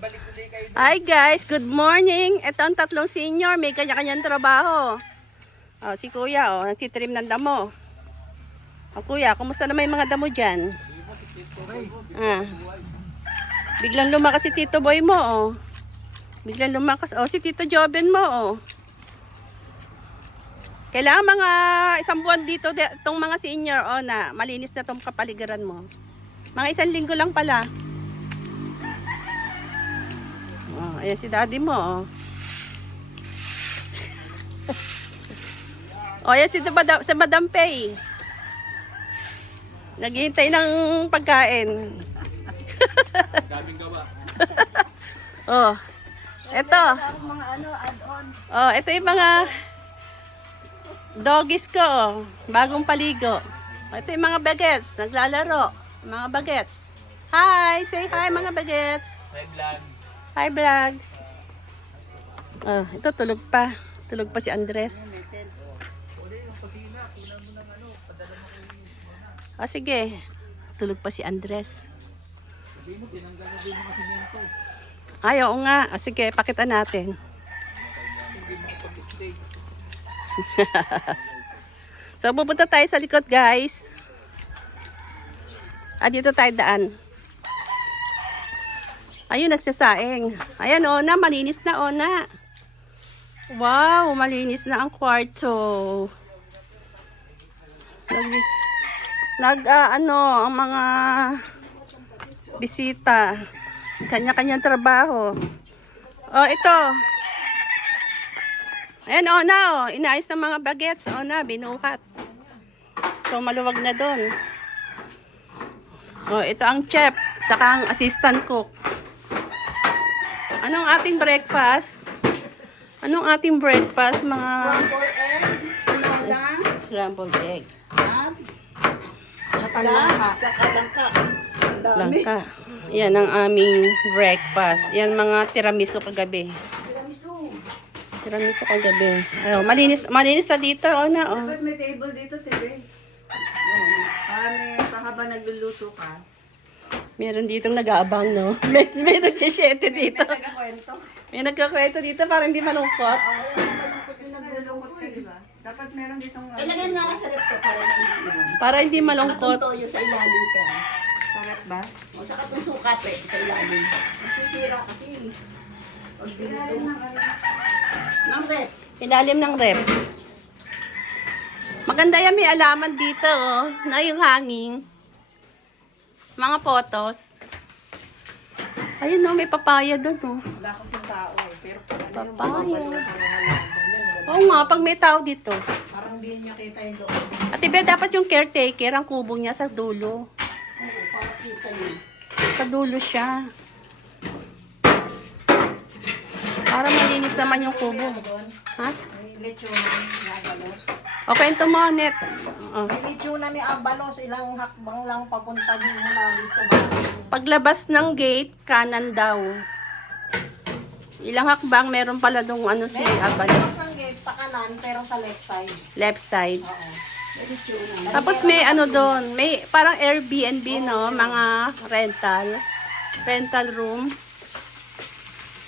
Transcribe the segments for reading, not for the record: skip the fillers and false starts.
Hi guys, good morning. Ito ang tatlong senior, may kanya-kanyang trabaho. Oh, si kuya, nagtitrim ng damo. Oh, kuya, kumusta naman yung mga damo dyan? Biglang lumakas si Tito Boy mo, Biglang lumakas. Si Tito Joven mo, Kailangan mga isang buwan dito, itong mga senior, na malinis na itong kapaligiran mo. Mga isang linggo lang pala. Ayan si daddy mo, ayan si Madam Pay. Naghihintay ng pagkain. Daming gawa. Ito. Ito yung mga doggies ko, bagong paligo. Ito yung mga bagets, naglalaro. Mga bagets. Hi! Say hi mga bagets. Hi vlogs. Hi vlogs. Ito tulog pa. Tulog pa si Andres. Sige. Tulog pa si Andres. Ay, oo nga. Sige, pakita natin. So, pupunta tayo sa likod, guys. Dito tayo daan. Ayun, nagsasaing. Ayan, na, malinis na, na. Wow, malinis na ang kwarto. Ang mga bisita. Kanya-kanyang trabaho. Ito. Ayan, na, inaayos ng mga bagets. Na, binuhat. So, maluwag na doon. Ito ang chef, saka ang assistant cook. Anong ating breakfast? Anong ating breakfast, mga... Scrambled egg. Langka. Yan ang aming breakfast. Yan mga tiramisu kagabi. Tiramisu kagabi. Ayaw, malinis na dito, na, May table dito, Tebe. Habang nagluluto ka. Meron ditong nag-aabang, no? May nagsisyete dito. May nagkakwento. May nagkakwento dito para hindi malungkot. Malungkot yung nalulungkot ka, di ba? Dapat meron ditong... Ilagay mo nga sa rep ko para hindi iwan. Para hindi malungkot. Itong toyo sa ilalim ka. Sarap ba? O saka itong suka sa ilalim. Masisira kasi. Pag Ilalim dito. ng ano. Ng rep. Ilalim ng rep. Maganda yan, may alaman dito, na yung hanging. Mga photos. Ayun, may papaya doon, Wala ko siyang tao pero Papaya. Oo nga, pag may tao dito. parang hindi niya kita yung loob. At iba, dapat yung caretaker, ang kubo niya sa dulo. Oo, para kita yun. Sa dulo siya. Para malinis naman yung kubo. Doon, Ha? may lechonan ni Abalos. O, kwento mo, Net. May lechonan ni Abalos, ilang hakbang lang papunta din mula dito sa bahay. Paglabas ng gate, kanan daw. Ilang hakbang, meron pala dong si Meron Abalos. labas ng gate pa kanan pero sa left side. Left side. Oo. May lechonan. Tapos may doon, may parang Airbnb, no? Mga rental room.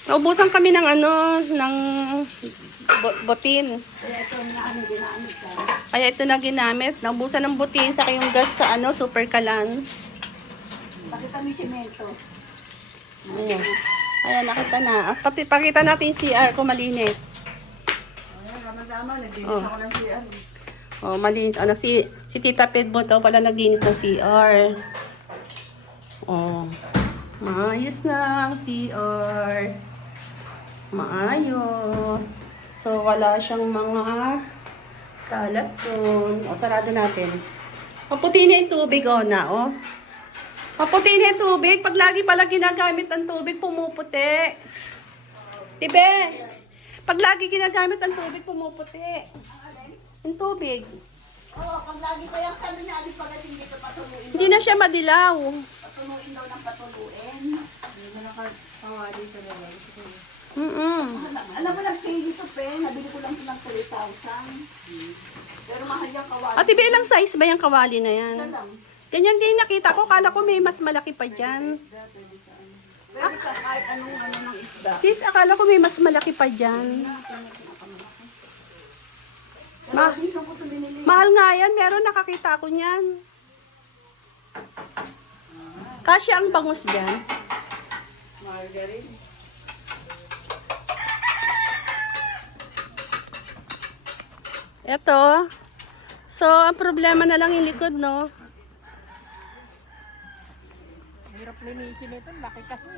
Naubusan kami ng ng botin. Kaya ito na ginamit ka. Kaya ito na ginamit. Naubusan ng botin sa yung gas sa super kalan. Pakita mo yung simento. Ayan. Ayan, nakita na. Pakita natin yung CR kung malinis. Tama-tama, naglinis ako ng CR. Malinis. Si Tita Pedbo daw pala naglinis ng CR. Maayos na ang CR. Maayos. So, wala siyang mga kalat doon. Sarado natin. Maputi na yung tubig, na, Maputi na yung tubig. Pag lagi pala ginagamit ang tubig, pumuputi. Tibe, pag lagi ginagamit ang tubig, pumuputi. Yung tubig. Oo, pag lagi ko yung sabi niya, alis pagdating dito patuluin. Hindi na siya madilaw. Patuluin daw ng patuluin. Hindi mo nakatawa dito na lang. Alam mo, nag-sale ito, Nabili ko lang ito ng 3,000. Pero mahal yung kawali. Ate, ilang size ba yung kawali na yan? Isa lang. Ganyan din nakita ko. Kala ko may mas malaki pa dyan. Pwede ka kahit anong ano ng isda. Sis, akala ko may mas malaki pa dyan. Ma Isang ko ito binili. mahal nga yan. Meron nakakita ko niyan. Kasya ang bangus dyan. Margarine. Eto. So, ang problema na lang yung likod, no? Hirap linisin ito, laki kasi.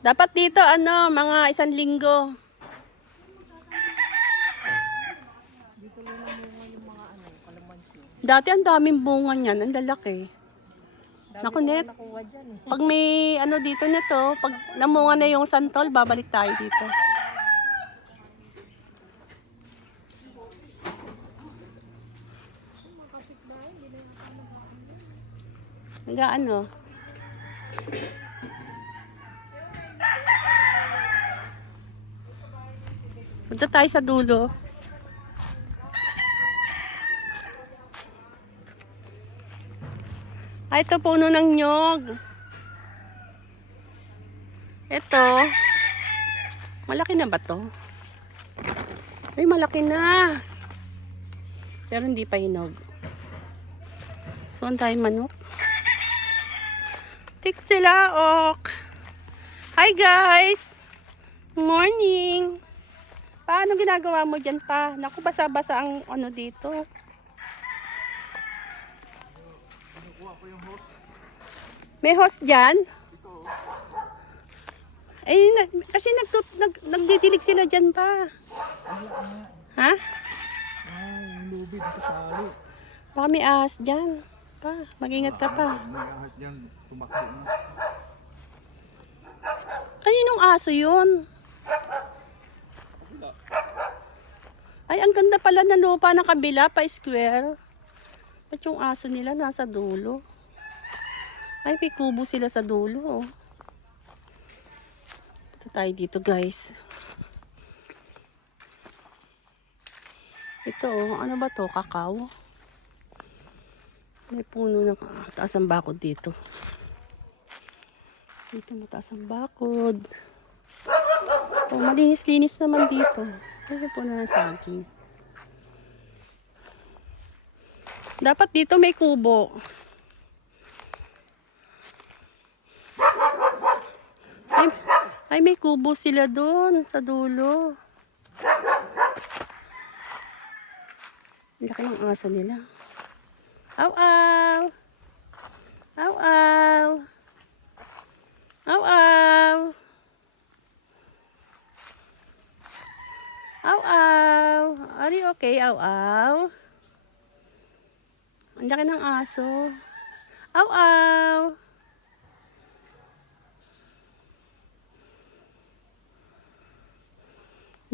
Dapat dito, mga 1 linggo. Dati ang daming bunga niyan, ang lalaki. Naku, net. Pag may dito na to, pag namunga na yung santol, babalik tayo dito. Ano? Punta tayo sa dulo. Ay, ito puno ng nyog. Ito. Malaki na ba to? Ay, malaki na. Pero hindi pa hinog. So, ang tayong manok. Tiktilaok. Hi guys! Morning! Paano ginagawa mo dyan pa? Naku, basa-basa ang dito. May host dyan? Eh, kasi nagdidilig sila dyan pa. Ha? Ay, lubid ito tali. Baka may ahas dyan. Pa, mag-ingat ka pa. May ahas dyan, tumakbo na. Kaninong aso yun? Ay, ang ganda pala ng lupa ng kabila, pa square. Ba't yung aso nila nasa dulo? Ay, may kubo sila sa dulo. Oh. Ito tayo dito, guys. Ito, ano ba to? Kakao? May puno na taas ang bakod dito. Dito mataas ang bakod. Oh, malinis-linis naman dito. May puno na saging. Dapat dito may kubo. Ay, may kubo sila doon sa dulo. Laki ng aso nila. Aw-aw! Aw-aw! Aw-aw! Aw-aw! Are you okay, aw-aw? Ang laki ng aso. Aw-aw!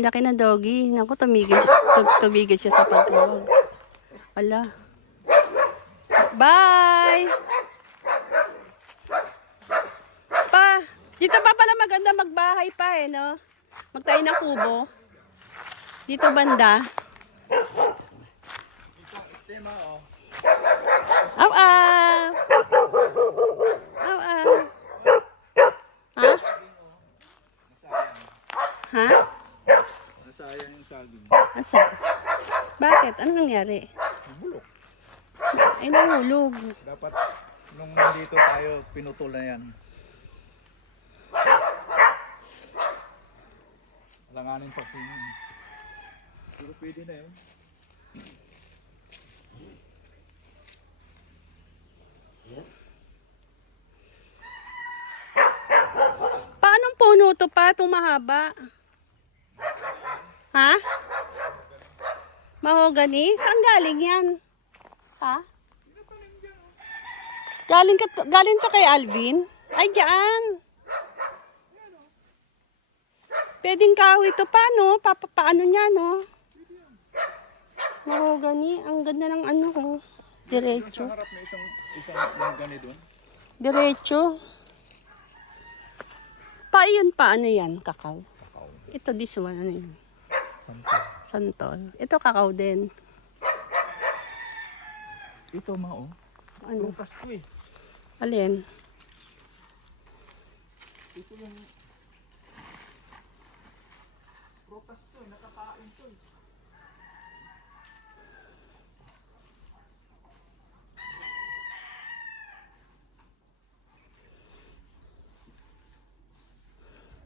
Laki na doggy. Naku, tumigil siya sa pagtawag. Wala. Bye! Pa, dito pa pala maganda magbahay pa no? Magtayo ng kubo. Dito banda. Aw-aw! Aw-aw! Ha? Ha? Nasayang yung saging. Asa? Bakit? Ano nangyari? Bulok. Ay, nahulog. Dapat nung nandito tayo, pinutol na yan. Alanganin pa sinin. Pero pwede na yun. Paanong puno to pa? Itong mahaba? Ha? Mahogany? Saan galing yan? Ha? Galing to kay Alvin? Ay, diyan. Pwedeng kahoy to pa, no? Paano niya, no? Mahogany. Ang ganda ng oh. Diretso. Sa harap may isang gani doon. Diretso. Pa, yun pa. Ano yan? Kakao. Ito, this one. Ano yun? Santol. Ito, kakao din. Ito mga Ano? Bukas ko eh. Alin?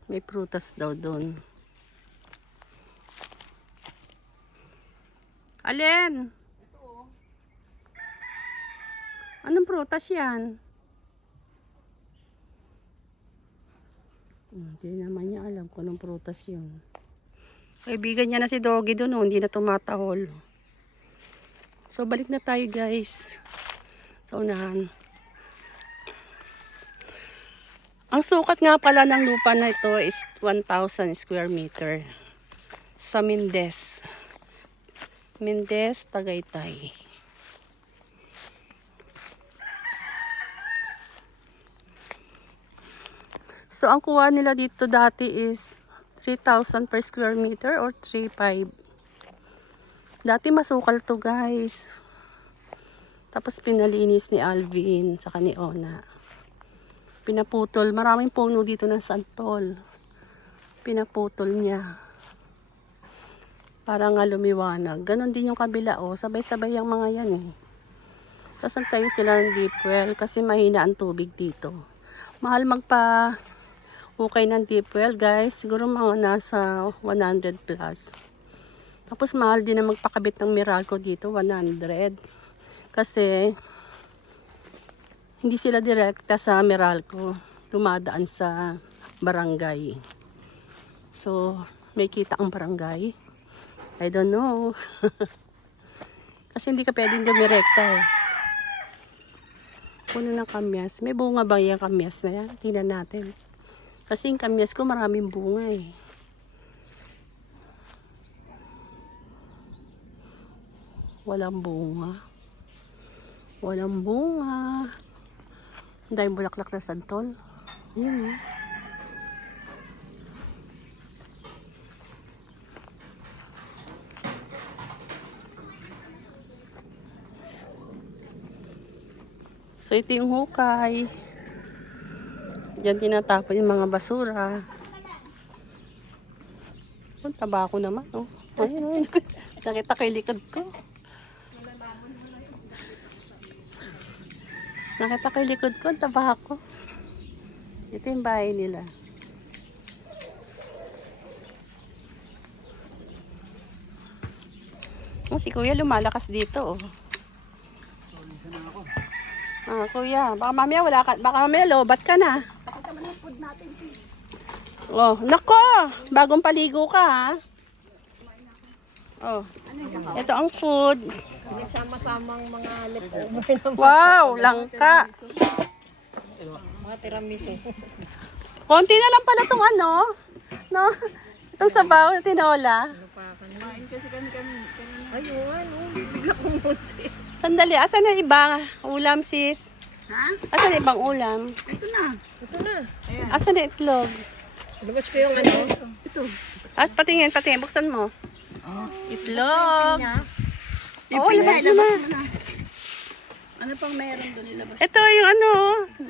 May prutas daw doon. Alin? Anong prutas yan? Hindi naman niya alam kung anong prutas yun. Kaibigan niya na si Doggy doon, oh, hindi na tumatahol. So, balik na tayo guys. Sa unahan. Ang sukat nga pala ng lupa na ito is 1,000 square meter. Sa Mindes. Mindes, Tagaytay. So, ang kuha nila dito dati is 3,000 per square meter or 3,500. Dati masukal to guys. Tapos pinalinis ni Alvin saka ni Ona. Pinaputol. Maraming puno dito ng santol. Pinaputol niya. Para nga lumiwanag. Ganon din yung kabila. Oh. Sabay-sabay yung mga yan eh. Tapos antayin sila ng deep well kasi mahina ang tubig dito. Mahal magpa ukay ng deep well guys. Siguro mga nasa 100 plus. Tapos mahal din na magpakabit ng Meralco dito. 100. Kasi hindi sila direkta sa Meralco. Dumadaan sa barangay. So, may kita ang barangay. I don't know. Kasi hindi ka pwedeng dumirekta eh. Puno ng kamyas. May bunga ba yung kamyas na yan? Tingnan natin. Kasi yung kamyas ko maraming bunga eh. Walang bunga. Walang bunga. Ang daming bulaklak na santol. Ayun eh. So ito yung hukay. Diyan tinatapon yung mga basura. Ang tabako naman oh. Ayun, nakita ko yung likod ko. Nakita ko yung likod ko, ang tabako. Ito yung bahay nila. Oh, si Kuya lumalakas dito oh. Ah, Kuya, baka mamaya wala ka, baka mamaya lobat ka na. Pakita mo na yung food natin, sis. Oh, nako, bagong paligo ka ha. Oh, ito ang food. Sama-samang mga leftover. Wow, langka. Mga tiramisu. Konti na lang pala itong ano, no? Itong sabaw, tinola. Kumain kasi kami. Ayun, ano, bigla kong munti. Sandali, asan na ibang ulam sis? Ha? Asan na ibang ulam? Ito na. Ayan. Asan na itlog? Labas ko yung ano. Ito. At patingin, buksan mo. Itlog. Oo, Ipin labas na, mo na. na. Ano pang meron doon ilabas? Ito yung ano,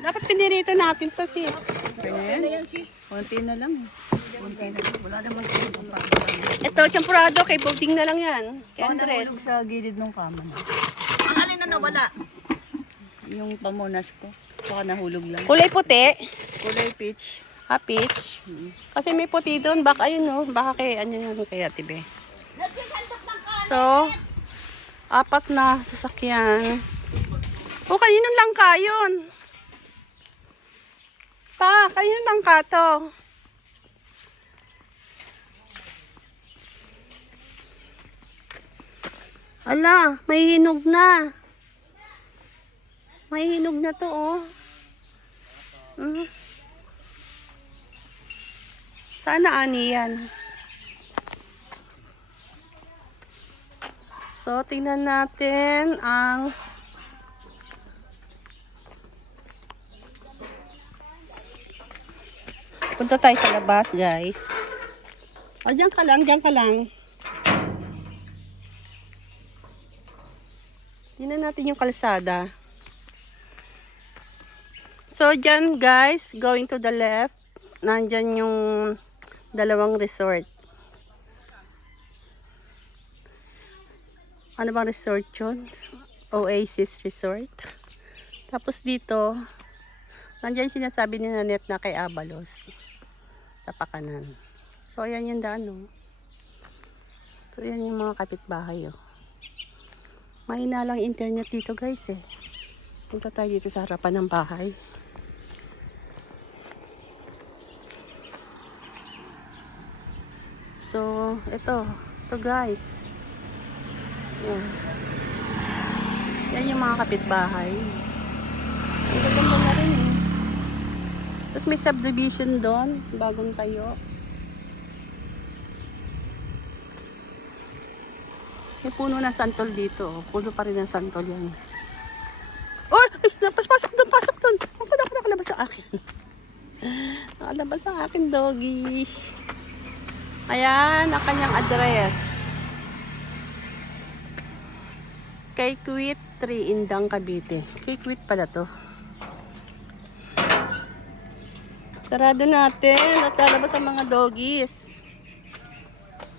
dapat pinirito natin to sis. Ano yan sis? Konti na lang. Konti na lang. Wala naman ito pa. Ito, champurado, kay Bugding na lang yan. Kay Ako Andres. nahulog sa gilid ng kama. Ang alin na nawala? Yung pamunas ko. Baka nahulog lang. Kulay puti. Kulay peach. Peach. Kasi may puti doon. Baka ayun no. Baka kay ano yun kaya tibe. So, 4 na sasakyan. O, kaninong langka yun? Pa, kaninong langka to? Ala, may hinog na. May hinog na to, oh. Sana ani yan. So, tingnan natin ang punta tayo sa labas, guys. O, dyan ka lang, dyan ka lang. Tingnan natin yung kalsada. So, dyan guys, going to the left, nandyan yung dalawang resort. Ano bang resort yun? Oasis Resort. Tapos dito, nandyan sinasabi ni Nanette na kay Abalos. Sa pakanan. So, ayan yung daan, oh. So, ayan yung mga kapitbahay, oh. Mahina lang internet dito, guys, eh. Punta tayo dito sa harapan ng bahay. So, ito guys. Yan. Yan yung mga kapitbahay. Ang gaganda na rin, eh. Tapos may subdivision doon, bagong tayo. May puno na santol dito, oh. Puno pa rin ng santol yan. Oh! Ay! Pasok doon! Pasok doon! Nakalabas sa akin. Nakalabas sa akin, doggy. Ayan, ang kanyang address. Kay Quit 3 Indang, Cavite. Kay Quit pala to. Sarado natin at lalabas ang mga doggies.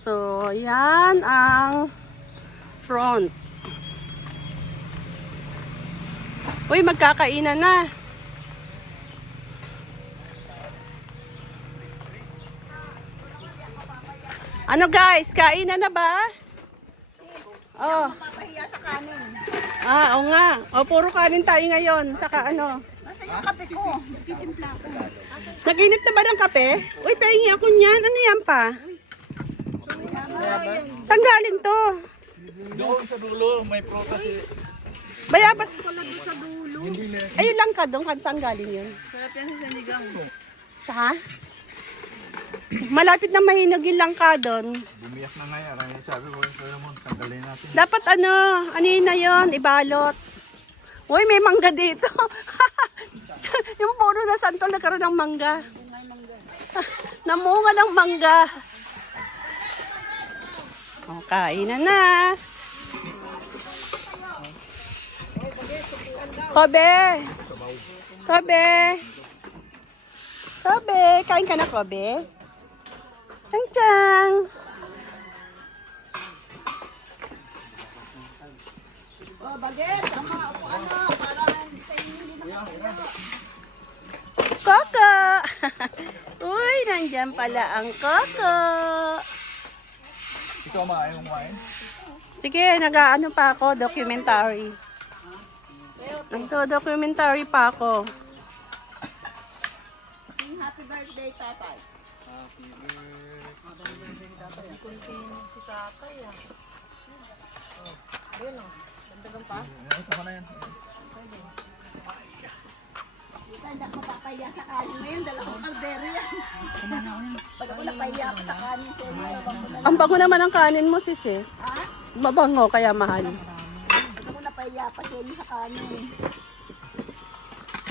So, yan ang front. Uy, magkakainan na. Ano guys, kainan na ba? Oh. Papahiya sa kanin. Oo nga. O, puro kanin tayo ngayon. Saka ano. Nasa yung kape ko. Nagtitimpla ko. Naginit na ba ng kape? Uy, pahingi ako niyan. Ano yan pa? Saan galing to? Doon sa dulo, may prutas eh. Bayabas. Ayun lang ka doon. Saan galing yun? Sarap yan sa sanigang. Sa? Malapit na mahinog yung langka doon. Bumiyak na nga yan. Ang sabi ko, Solomon, tanggalin natin. Dapat ano yun na yun, ibalot. Uy, may mangga dito. Yung puno na santol nagkaroon ng mangga. Namunga ng mangga. O, kainan na. Kobe. Kobe. Kobe. Kain ka na, Kobe? Chang-chang. Oh, bagay. Tama ako ano. Parang sa inyo hindi na Coco! Uy, nandyan pala ang Coco. Ikaw maayaw mo kumain? Sige, nag-ano pa ako, documentary. Nagdo-documentary pa ako. Sing happy birthday, tatay. Ito ko na yan. Hindi ako papahiya sa kanin ngayon. Dalawang kaldero yan. Pag ako napahiya ako sa kanin sa inyo, abang ko na lang. Ang bango naman ang kanin mo, sis eh. Ha? Mabango, kaya mahal. Ako napahiya pa sa inyo sa kanin.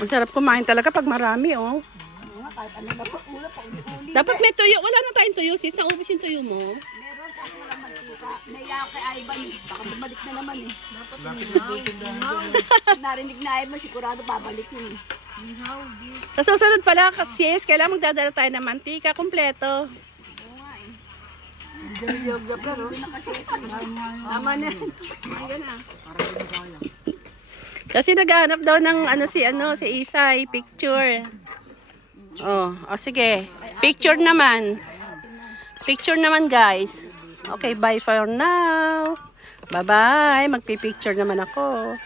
Masarap kumain talaga pag marami, oh. Oo nga, kahit ano na po, ulo pa, uli. Dapat may tuyo. Wala na tayong tuyo, sis. Naubos yung tuyo mo. Meron kasi walang magkita. Naiya ako kay Ivan eh. Baka bumalik na naman eh. Narinig na Ivan, sigurado babalik yun eh. Sa susunod pala, sis, kailangan magdadala tayo ng mantika, kompleto. Oo nga eh. Pero, Hindi na kasi ito. tama na. Ayan na. Kasi naghahanap daw ng si Isay, picture. Oh, sige. Picture naman. Picture naman, guys. Okay, bye for now. Bye-bye. Magpi-picture naman ako.